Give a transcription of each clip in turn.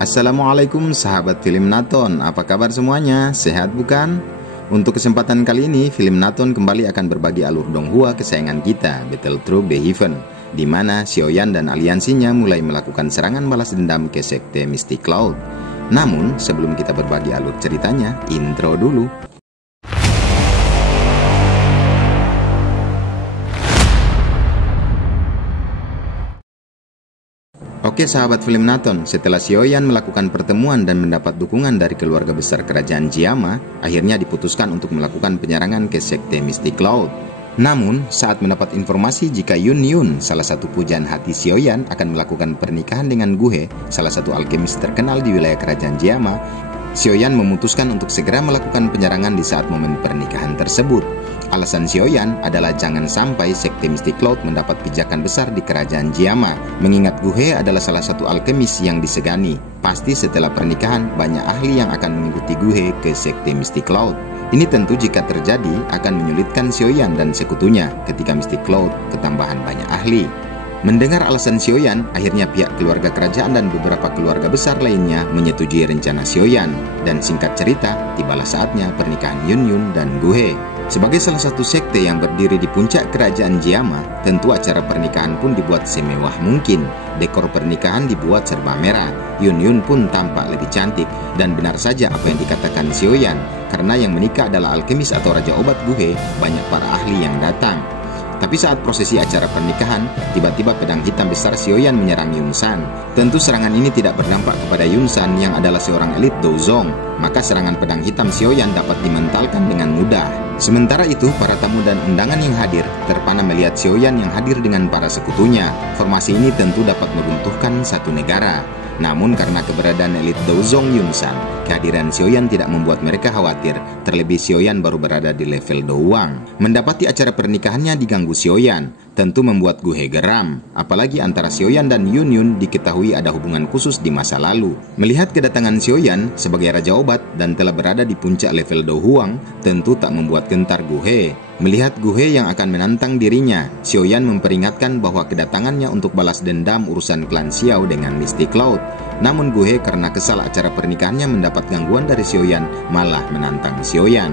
Assalamualaikum sahabat Film Naton, apa kabar semuanya? Sehat bukan? Untuk kesempatan kali ini, Film Naton kembali akan berbagi alur Donghua kesayangan kita, Battletroop Beheaven, di mana Xiaoyan dan aliansinya mulai melakukan serangan balas dendam ke sekte Mystic Cloud. Namun, sebelum kita berbagi alur ceritanya, intro dulu. Oke sahabat Film Naton, setelah Xiaoyan melakukan pertemuan dan mendapat dukungan dari keluarga besar kerajaan Jiama, akhirnya diputuskan untuk melakukan penyerangan ke sekte Mystic Cloud. Namun, saat mendapat informasi jika Yun, salah satu pujaan hati Xiaoyan, akan melakukan pernikahan dengan Guhe, salah satu alkemis terkenal di wilayah kerajaan Jiama, Xiaoyan memutuskan untuk segera melakukan penyerangan di saat momen pernikahan tersebut. Alasan Xiaoyan adalah jangan sampai sekte Mystic Cloud mendapat pijakan besar di kerajaan Jiama, mengingat Guhe adalah salah satu alkemis yang disegani. Pasti setelah pernikahan banyak ahli yang akan mengikuti Guhe ke sekte Mystic Cloud. Ini tentu jika terjadi akan menyulitkan Xiaoyan dan sekutunya ketika Mystic Cloud ketambahan banyak ahli. Mendengar alasan Xiaoyan, akhirnya pihak keluarga kerajaan dan beberapa keluarga besar lainnya menyetujui rencana Xiaoyan. Dan singkat cerita, tibalah saatnya pernikahan Yun dan Guhe. Sebagai salah satu sekte yang berdiri di puncak kerajaan Jiama, tentu acara pernikahan pun dibuat semewah mungkin. Dekor pernikahan dibuat serba merah. Yun pun tampak lebih cantik. Dan benar saja apa yang dikatakan Xiaoyan, karena yang menikah adalah alkemis atau raja obat Guhe, banyak para ahli yang datang. Tapi saat prosesi acara pernikahan, tiba-tiba pedang hitam besar Xiaoyan menyerang Yunsan. Tentu serangan ini tidak berdampak kepada Yunsan yang adalah seorang elit Douzong, maka serangan pedang hitam Xiaoyan dapat dimentalkan dengan mudah. Sementara itu, para tamu dan undangan yang hadir terpana melihat Xiaoyan yang hadir dengan para sekutunya. Formasi ini tentu dapat meruntuhkan satu negara. Namun karena keberadaan elit Douzong Yunsan, kehadiran Xiaoyan tidak membuat mereka khawatir, terlebih Xiaoyan baru berada di level Douang. Mendapati acara pernikahannya diganggu Xiaoyan, tentu membuat Guhe geram, apalagi antara Xiaoyan dan Yun diketahui ada hubungan khusus di masa lalu. Melihat kedatangan Xiaoyan sebagai raja obat dan telah berada di puncak level Douang, tentu tak membuat gentar Guhe. Melihat Guhe yang akan menantang dirinya, Xiaoyan memperingatkan bahwa kedatangannya untuk balas dendam urusan klan Xiao dengan Mystic Cloud. Namun Guhe karena kesal acara pernikahannya mendapat gangguan dari Xiaoyan, malah menantang Xiaoyan.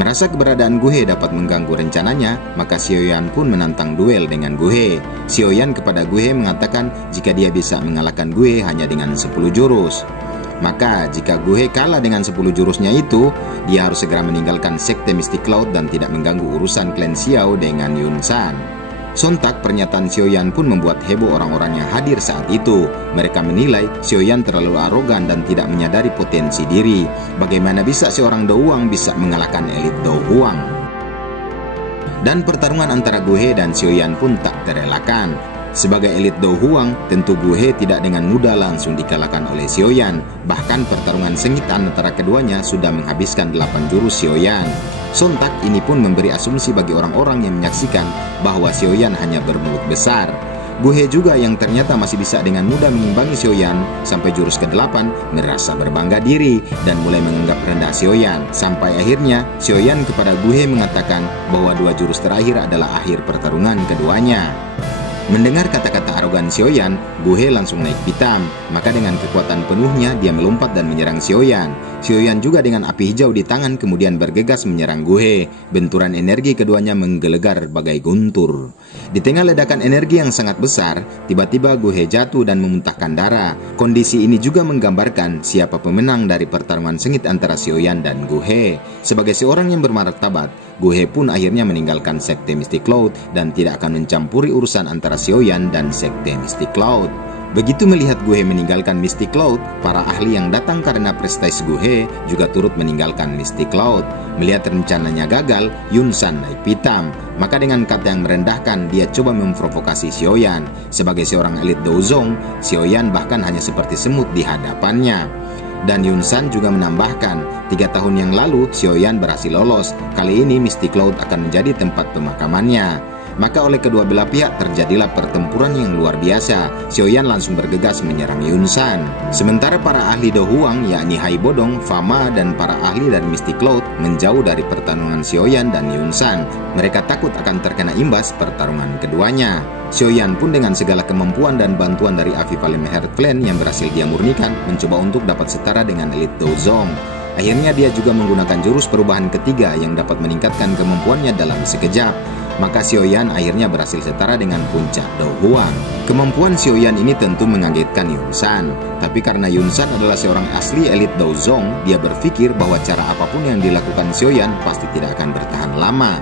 Merasa keberadaan Guhe dapat mengganggu rencananya, maka Xiaoyan pun menantang duel dengan Guhe. Xiaoyan kepada Guhe mengatakan jika dia bisa mengalahkan Guhe hanya dengan 10 jurus. Maka jika Guhe kalah dengan 10 jurusnya itu, dia harus segera meninggalkan sekte Mystic Cloud dan tidak mengganggu urusan klan Xiao dengan Yunsan. Sontak pernyataan Xiaoyan pun membuat heboh orang-orang yang hadir saat itu. Mereka menilai Xiaoyan terlalu arogan dan tidak menyadari potensi diri. Bagaimana bisa seorang Douang bisa mengalahkan elit Douang? Dan pertarungan antara Guhe dan Xiaoyan pun tak terelakkan. Sebagai elit Douang, tentu Guhe tidak dengan mudah langsung dikalahkan oleh Xiaoyan. Bahkan pertarungan sengit antara keduanya sudah menghabiskan 8 jurus Xiaoyan. Sontak ini pun memberi asumsi bagi orang-orang yang menyaksikan bahwa Xiaoyan hanya bermulut besar. Guhe juga yang ternyata masih bisa dengan mudah mengimbangi Xiaoyan sampai jurus ke-8 merasa berbangga diri dan mulai menganggap rendah Xiaoyan. Sampai akhirnya Xiaoyan kepada Guhe mengatakan bahwa 2 jurus terakhir adalah akhir pertarungan keduanya. Mendengar kata-kata arogan Xiaoyan, Guhe langsung naik pitam. Maka dengan kekuatan penuhnya dia melompat dan menyerang Xiaoyan. Xiaoyan juga dengan api hijau di tangan kemudian bergegas menyerang Guhe. Benturan energi keduanya menggelegar bagai guntur. Di tengah ledakan energi yang sangat besar, tiba-tiba Guhe jatuh dan memuntahkan darah. Kondisi ini juga menggambarkan siapa pemenang dari pertarungan sengit antara Xiaoyan dan Guhe. Sebagai seorang yang bermartabat, Guhe pun akhirnya meninggalkan sekte Mystic Cloud dan tidak akan mencampuri urusan antara Xiaoyan dan sekte Mystic Cloud. Begitu melihat Guhe meninggalkan Mystic Cloud, para ahli yang datang karena prestis Guhe juga turut meninggalkan Mystic Cloud. Melihat rencananya gagal, Yunsan naik pitam. Maka dengan kata yang merendahkan, dia coba memprovokasi Xiaoyan. Sebagai seorang elit Douzong, Xiaoyan bahkan hanya seperti semut di hadapannya. Dan Yunsan juga menambahkan, 3 tahun yang lalu Xiaoyan berhasil lolos. Kali ini Mystic Cloud akan menjadi tempat pemakamannya. Maka oleh kedua belah pihak terjadilah pertempuran yang luar biasa. Xiaoyan langsung bergegas menyerang Yun San. Sementara para ahli Do Huang yakni Hai Bodong, Fama, dan para ahli dari Misty Cloud menjauh dari pertarungan Xiaoyan dan Yun San. Mereka takut akan terkena imbas pertarungan keduanya. Xiaoyan pun dengan segala kemampuan dan bantuan dari Avivalim Heart Clan yang berhasil dia murnikan mencoba untuk dapat setara dengan elit Dozong. Akhirnya dia juga menggunakan jurus perubahan ketiga yang dapat meningkatkan kemampuannya dalam sekejap. Maka Xiaoyan akhirnya berhasil setara dengan puncak Do Huang. Kemampuan Xiaoyan ini tentu mengagetkan Yun San. Tapi karena Yun San adalah seorang asli elit Dozong, dia berpikir bahwa cara apapun yang dilakukan Xiaoyan pasti tidak akan bertahan lama.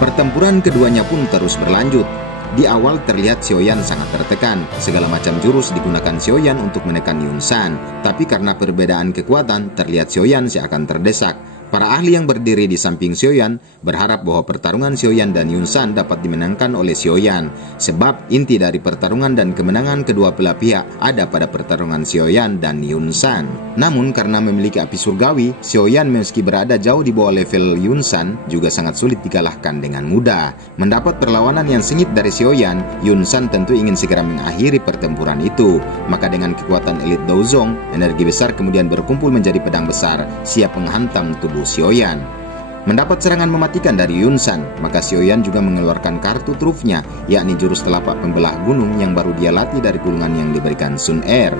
Pertempuran keduanya pun terus berlanjut. Di awal terlihat Xiaoyan sangat tertekan. Segala macam jurus digunakan Xiaoyan untuk menekan Yun San. Tapi karena perbedaan kekuatan, terlihat Xiaoyan seakan terdesak. Para ahli yang berdiri di samping Xiaoyan berharap bahwa pertarungan Xiaoyan dan Yun San dapat dimenangkan oleh Xiaoyan. Sebab inti dari pertarungan dan kemenangan kedua belah pihak ada pada pertarungan Xiaoyan dan Yun San. Namun karena memiliki api surgawi, Xiaoyan meski berada jauh di bawah level Yun San juga sangat sulit dikalahkan dengan mudah. Mendapat perlawanan yang sengit dari Xiaoyan, Yun San tentu ingin segera mengakhiri pertempuran itu. Maka dengan kekuatan elit Dozong, energi besar kemudian berkumpul menjadi pedang besar, siap menghantam tubuh Xiaoyan. Mendapat serangan mematikan dari Yun San, maka Xiaoyan juga mengeluarkan kartu trufnya, yakni jurus telapak pembelah gunung yang baru dia latih dari gulungan yang diberikan Sun Er.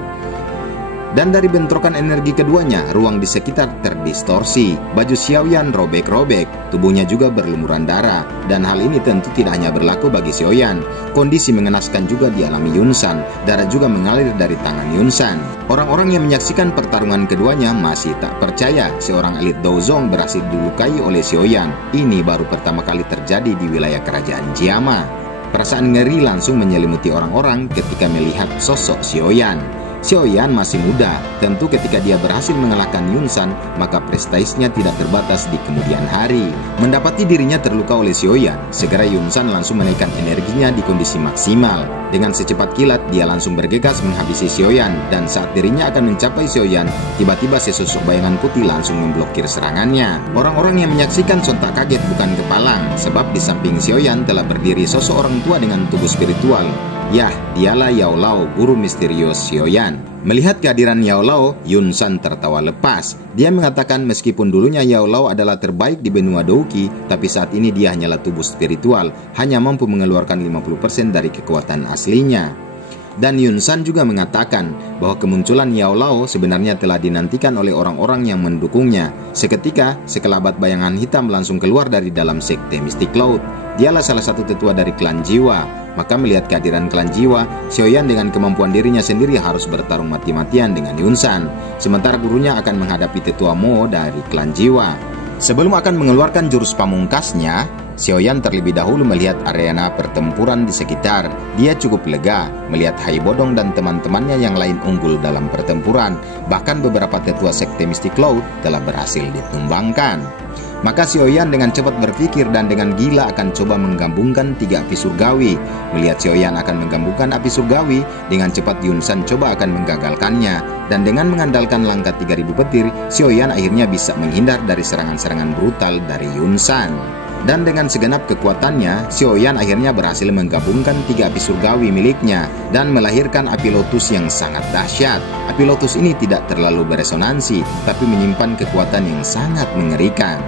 Dan dari bentrokan energi keduanya, ruang di sekitar terdistorsi. Baju Xiaoyan robek-robek, tubuhnya juga berlumuran darah. Dan hal ini tentu tidak hanya berlaku bagi Xiaoyan. Kondisi mengenaskan juga dialami Yun San. Darah juga mengalir dari tangan Yun San. Orang-orang yang menyaksikan pertarungan keduanya masih tak percaya seorang elit Dozong berhasil dilukai oleh Xiaoyan. Ini baru pertama kali terjadi di wilayah kerajaan Jiama. Perasaan ngeri langsung menyelimuti orang-orang ketika melihat sosok Xiaoyan. Xiaoyan masih muda, tentu ketika dia berhasil mengalahkan Yun San, maka prestasinya tidak terbatas di kemudian hari. Mendapati dirinya terluka oleh Xiaoyan, segera Yun San langsung menaikkan energinya di kondisi maksimal. Dengan secepat kilat, dia langsung bergegas menghabisi Xiaoyan, dan saat dirinya akan mencapai Xiaoyan, tiba-tiba sesosok bayangan putih langsung memblokir serangannya. Orang-orang yang menyaksikan sontak kaget bukan kepalang, sebab di samping Xiaoyan telah berdiri sosok orang tua dengan tubuh spiritual. Yah, dialah Yao Lao, guru misterius Xiaoyan. Melihat kehadiran Yao Lao, Yun San tertawa lepas. Dia mengatakan meskipun dulunya Yao Lao adalah terbaik di benua Douqi, tapi saat ini dia hanyalah tubuh spiritual, hanya mampu mengeluarkan 50% dari kekuatan aslinya. Dan Yun San juga mengatakan bahwa kemunculan Yao Lao sebenarnya telah dinantikan oleh orang-orang yang mendukungnya. Seketika, sekelabat bayangan hitam langsung keluar dari dalam sekte Misty Cloud. Dialah salah satu tetua dari klan Jiwa. Maka melihat kehadiran klan Jiwa, Xiaoyan dengan kemampuan dirinya sendiri harus bertarung mati-matian dengan Yun San. Sementara gurunya akan menghadapi tetua Mo dari klan Jiwa. Sebelum akan mengeluarkan jurus pamungkasnya, Xiaoyan terlebih dahulu melihat arena pertempuran di sekitar. Dia cukup lega melihat Hai Bodong dan teman-temannya yang lain unggul dalam pertempuran. Bahkan beberapa tetua sekte Misty Cloud telah berhasil ditumbangkan. Maka Xiaoyan dengan cepat berpikir dan dengan gila akan coba menggabungkan 3 api surgawi. Melihat Xiaoyan akan menggabungkan api surgawi, dengan cepat Yun San coba akan menggagalkannya. Dan dengan mengandalkan langkah 3000 petir, Xiaoyan akhirnya bisa menghindar dari serangan-serangan brutal dari Yun San. Dan dengan segenap kekuatannya, Xiaoyan akhirnya berhasil menggabungkan 3 api surgawi miliknya dan melahirkan api lotus yang sangat dahsyat. Api lotus ini tidak terlalu beresonansi, tapi menyimpan kekuatan yang sangat mengerikan.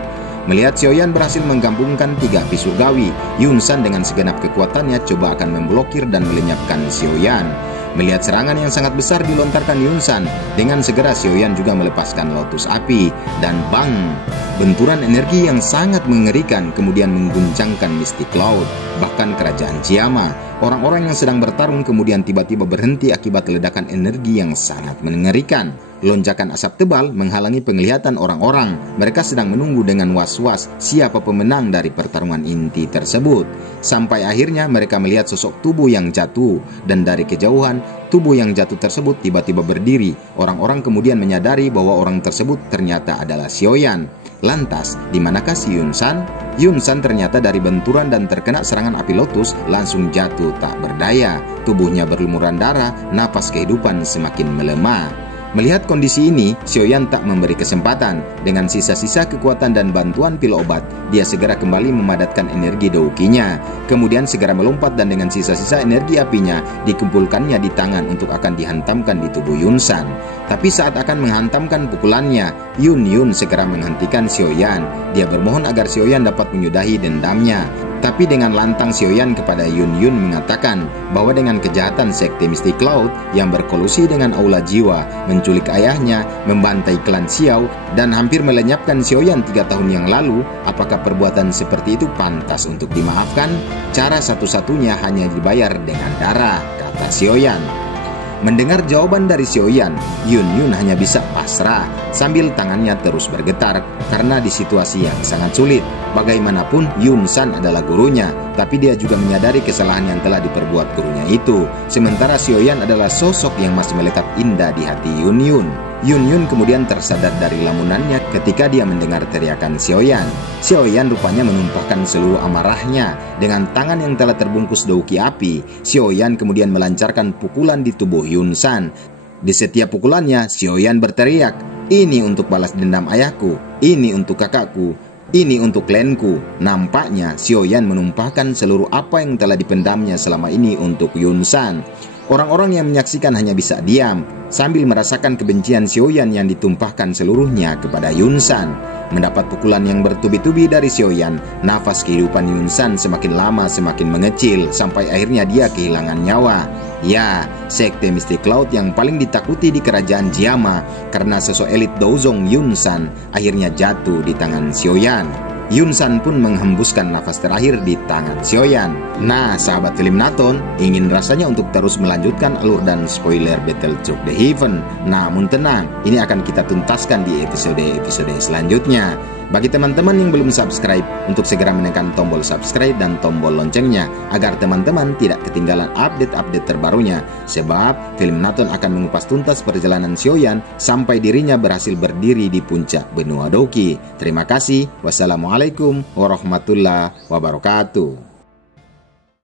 Melihat Xiaoyan berhasil menggabungkan 3 api surgawi, Yun San dengan segenap kekuatannya coba akan memblokir dan melenyapkan Xiaoyan. Melihat serangan yang sangat besar dilontarkan Yun San, dengan segera Xiaoyan juga melepaskan lotus api. Dan bang! Benturan energi yang sangat mengerikan kemudian mengguncangkan Misty Cloud, bahkan kerajaan Jiama. Orang-orang yang sedang bertarung kemudian tiba-tiba berhenti akibat ledakan energi yang sangat mengerikan. Lonjakan asap tebal menghalangi penglihatan orang-orang. Mereka sedang menunggu dengan was-was siapa pemenang dari pertarungan inti tersebut. Sampai akhirnya mereka melihat sosok tubuh yang jatuh. Dan dari kejauhan, tubuh yang jatuh tersebut tiba-tiba berdiri. Orang-orang kemudian menyadari bahwa orang tersebut ternyata adalah Xiaoyan. Lantas, di manakah si Yun San? Yun San ternyata dari benturan dan terkena serangan api lotus langsung jatuh tak berdaya. Tubuhnya berlumuran darah, napas kehidupan semakin melemah. Melihat kondisi ini, Xiaoyan tak memberi kesempatan. Dengan sisa-sisa kekuatan dan bantuan pil obat, dia segera kembali memadatkan energi doukinya. Kemudian segera melompat dan dengan sisa-sisa energi apinya dikumpulkannya di tangan untuk akan dihantamkan di tubuh Yunsan. Tapi saat akan menghantamkan pukulannya, Yun segera menghentikan Xiaoyan. Dia bermohon agar Xiaoyan dapat menyudahi dendamnya. Tapi dengan lantang Xiaoyan kepada Yun mengatakan bahwa dengan kejahatan sekte Misty Cloud yang berkolusi dengan aula jiwa, menculik ayahnya, membantai klan Xiao, dan hampir melenyapkan Xiaoyan 3 tahun yang lalu, apakah perbuatan seperti itu pantas untuk dimaafkan? Cara satu-satunya hanya dibayar dengan darah, kata Xiaoyan. Mendengar jawaban dari Xiaoyan, Yun hanya bisa pasrah sambil tangannya terus bergetar karena di situasi yang sangat sulit. Bagaimanapun Yunsan adalah gurunya, tapi dia juga menyadari kesalahan yang telah diperbuat gurunya itu. Sementara Xiaoyan adalah sosok yang masih melekat indah di hati Yun. Yun kemudian tersadar dari lamunannya ketika dia mendengar teriakan Xiaoyan. Xiaoyan rupanya menumpahkan seluruh amarahnya. Dengan tangan yang telah terbungkus douki api, Xiaoyan kemudian melancarkan pukulan di tubuh Yunsan. Di setiap pukulannya, Xiaoyan berteriak, "Ini untuk balas dendam ayahku, ini untuk kakakku, ini untuk klanku." Nampaknya Xiaoyan menumpahkan seluruh apa yang telah dipendamnya selama ini untuk Yunsan. Orang-orang yang menyaksikan hanya bisa diam sambil merasakan kebencian Xiaoyan yang ditumpahkan seluruhnya kepada Yunsan. Mendapat pukulan yang bertubi-tubi dari Xiaoyan, nafas kehidupan Yunsan semakin lama semakin mengecil sampai akhirnya dia kehilangan nyawa. Ya, sekte Misty Cloud yang paling ditakuti di kerajaan Jiama karena sosok elit Douzong Yunsan akhirnya jatuh di tangan Xiaoyan. Yunsan pun menghembuskan nafas terakhir di tangan Xiaoyan. Nah, sahabat film Naton, ingin rasanya untuk terus melanjutkan alur dan spoiler Battlethrough the Heaven. Namun tenang, ini akan kita tuntaskan di episode-episode selanjutnya. Bagi teman-teman yang belum subscribe, untuk segera menekan tombol subscribe dan tombol loncengnya agar teman-teman tidak ketinggalan update-update terbarunya. Sebab film Naton akan mengupas tuntas perjalanan Xiaoyan sampai dirinya berhasil berdiri di puncak benua Douki. Terima kasih. Wassalamualaikum warahmatullahi wabarakatuh.